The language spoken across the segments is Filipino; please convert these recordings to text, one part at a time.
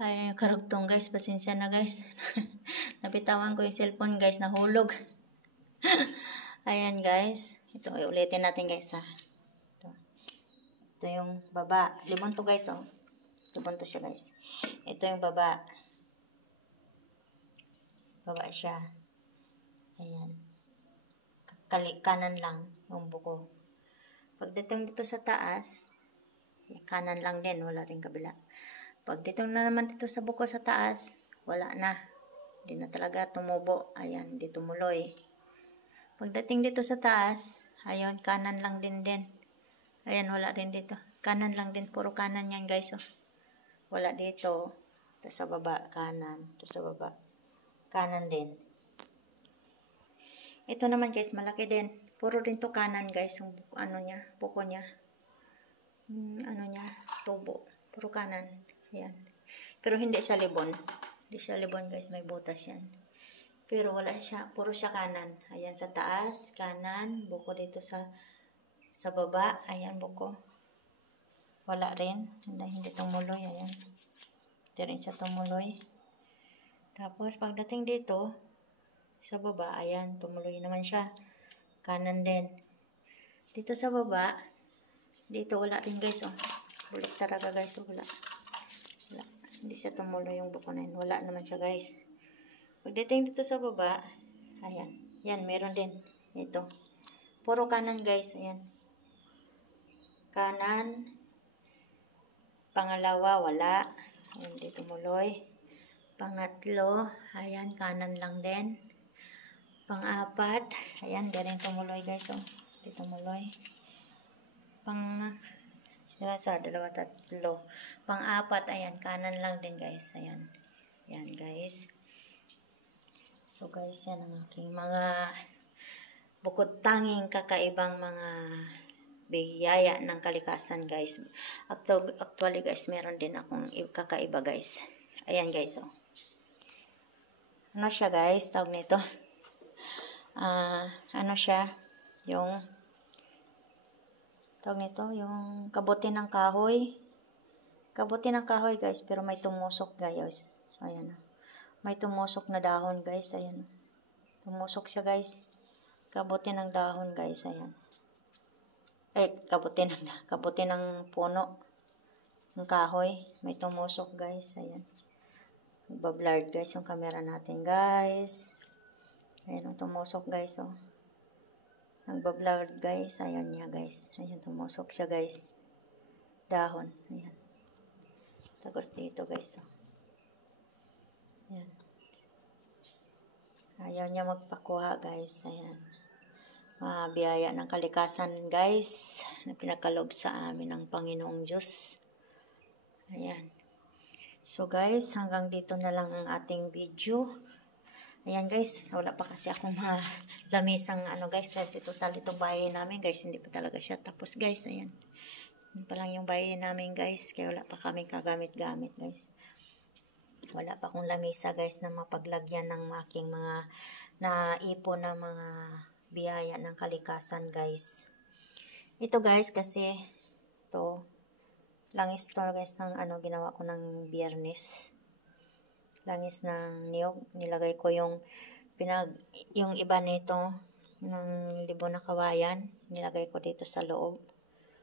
Ay, karugtong guys, pasensya na guys. Napitawan ko yung cellphone guys, nahulog. Ayan guys, ito ulitin natin guys ha. Ito yung baba. Limon to guys oh. Limon to siya guys. Ito yung baba. Baba siya. Ayan. Kanan lang yung buko. Pagdating dito sa taas, kanan lang din, wala rin kabila. Pagdating na naman dito sa buko sa taas, wala na. Hindi na talaga tumubo. Ayan, hindi tumuloy. Pagdating dito sa taas, ayun, kanan lang din. Ayan, wala rin dito. Kanan lang din, puro kanan yan guys. Oh. Wala dito. Ito sa baba, kanan. Ito sa baba, kanan din. Ito naman guys, malaki din. Puro rin to kanan guys, yung ano niya, buko niya. Ano niya, tubo. Puro kanan. Ayan. Pero hindi siya libon. Hindi siya libon guys, may butas yan. Pero wala siya, puro siya kanan. Ayan sa taas, kanan, buko dito sa baba. Ayan buko. Wala rin, hindi tumuloy. Ayan. Hindi rin siya tumuloy. Tapos pagdating dito sa baba, ayan, tumuloy naman siya. Kanan din. Dito sa baba, dito wala rin guys, oh. Bulik talaga guys, oh, wala. Hindi siya tumuloy yung buko na yun. Wala naman siya guys. Pagdating dito sa baba, ayan. Yan, meron din. Ito. Puro kanan guys, ayan. Kanan. Pangalawa, wala. Ayan, di tumuloy. Pangatlo, ayan, kanan lang din. Pang-apat, ayan, di rin tumuloy guys, oh. Di tumuloy. Dalawa, tatlo. Pang-apat, ayan, kanan lang din guys. Ayan. Ayan guys. So guys, yan ang aking mga bukod tanging kakaibang mga biyaya ng kalikasan guys. Actually guys, meron din akong kakaiba guys. Ayan guys, oh. Ano siya guys, tawag nito. Ano siya, yung tawag nito, yung kabuti ng kahoy. Kabuti ng kahoy guys, pero may tumusok guys. Ayan. May tumusok na dahon guys. Ayan. Tumusok siya guys. Kabuti ng dahon guys. Ayan. Kabuti ng puno. Ng kahoy. May tumusok guys. Ayan. Nagbablurred guys yung camera natin guys. Ayan. Tumusok guys. Oh. Nagbablurred guys. Ayan niya guys. Ayan. Tumusok siya guys. Dahon. Ayan. Tapos dito guys. Oh. Ayan. Ayaw niya magpakuha guys. Ayan. Biyaya ng kalikasan guys. Na pinakalob sa amin ng Panginoong Diyos. Ayan. So guys, hanggang dito na lang ang ating video. Ayan guys. Wala pa kasi akong lamisang ano guys. Kasi total itong bahay namin guys. Hindi pa talaga siya tapos guys. Ayan. Yun pa lang yung bahay namin guys. Kaya wala pa kami kagamit-gamit guys. Wala pa akong lamisa guys na mapaglagyan ng aking mga naipon na mga biyaya ng kalikasan guys. Ito guys kasi ito langis to guys ng ano ginawa ko ng Biyernes. Langis ng niyog. Nilagay ko yung iba nito ng libon na kawayan. Nilagay ko dito sa loob.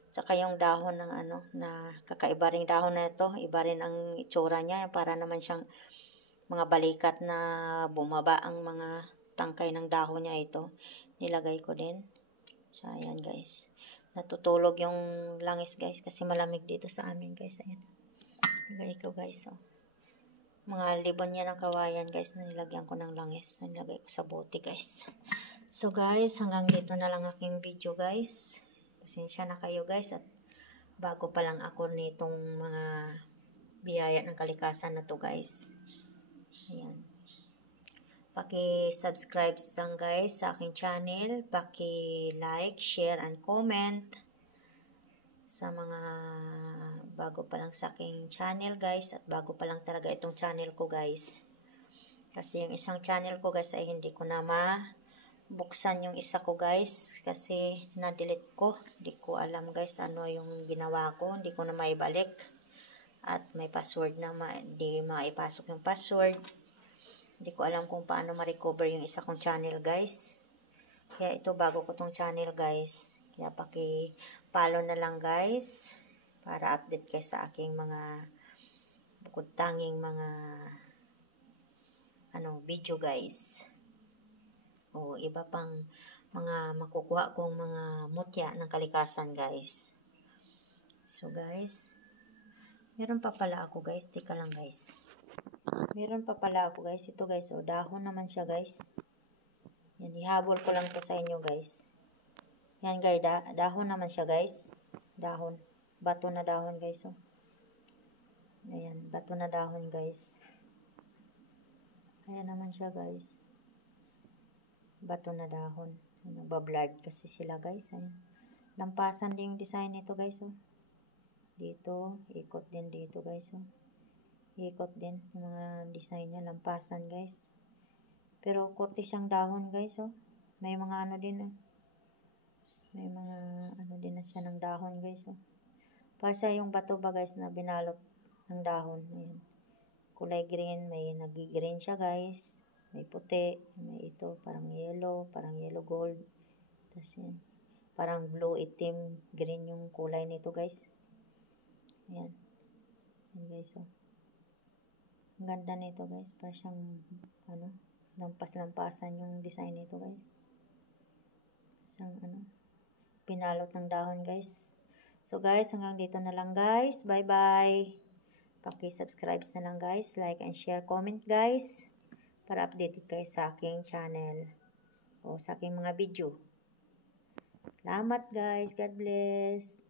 Tsaka yung dahon ng ano, na kakaiba ring dahon na ito, iba rin ang itsura niya, para naman siyang mga balikat na bumaba ang mga tangkay ng dahon niya ito. Nilagay ko din. So, ayan guys. Natutulog yung langis guys, kasi malamig dito sa amin guys. Ayan. Nilagay ko guys, oh. Mga libon niya ng kawayan guys, na nilagyan ko ng langis. Nilagay ko sa bote guys. So guys, hanggang dito na lang aking video guys. Pasensya na kayo guys at bago pa lang ako nitong mga biyaya ng kalikasan na to guys. Ayan. Paki-subscribe lang guys sa aking channel. Paki-like, share, and comment sa mga bago pa lang sa aking channel guys. At bago pa lang talaga itong channel ko guys. Kasi yung isang channel ko guys ay hindi ko na buksan yung isa ko guys kasi na-delete ko. Hindi ko alam guys ano yung ginawa ko. Hindi ko na maibalik. At may password na di maipasok yung password. Hindi ko alam kung paano ma-recover yung isa kong channel, guys. Kaya ito, bago ko tong channel, guys. Kaya paki-follow na lang, guys, para update kayo sa aking mga bukod tanging mga video, guys. O iba pang mga makukuha kong mga mutya ng kalikasan, guys. So, guys, meron pa pala ako, guys. Tika lang, guys. Meron pa pala ako, guys. Ito, guys. O, dahon naman siya, guys. Yan, ihabol ko lang to sa inyo, guys. Yan, guys. Dahon naman siya, guys. Dahon. Bato na dahon, guys. O. Ayan, bato na dahon, guys. Ayan naman siya, guys. Bato na dahon. Nagbablard kasi sila, guys. Ayan. Lampasan din yung design nito, guys. O. Dito, ikot din dito, guys. Oh. Ikot din yung mga design niya, lampasan, guys. Pero kurtis ang dahon, guys. Oh. May mga din. Oh. May mga din na siya ng dahon, guys. Oh. Para yung bato ba, guys, na binalot ng dahon. Ayan. Kulay green, may nag-green siya, guys. May puti, may ito, parang yellow gold. Tapos yan, parang blue, itim, green yung kulay nito, guys. Ayan. Ayan, guys, oh. Ang ganda nito, guys. Para siyang, lampas-lampasan yung design nito, guys. Siyang, pinalot ng dahon, guys. So, guys, hanggang dito na lang, guys. Bye-bye. Paki-subscribe na lang, guys. Like and share, comment, guys. Para updated kayo sa aking channel. O sa aking mga video. Salamat, guys. God bless.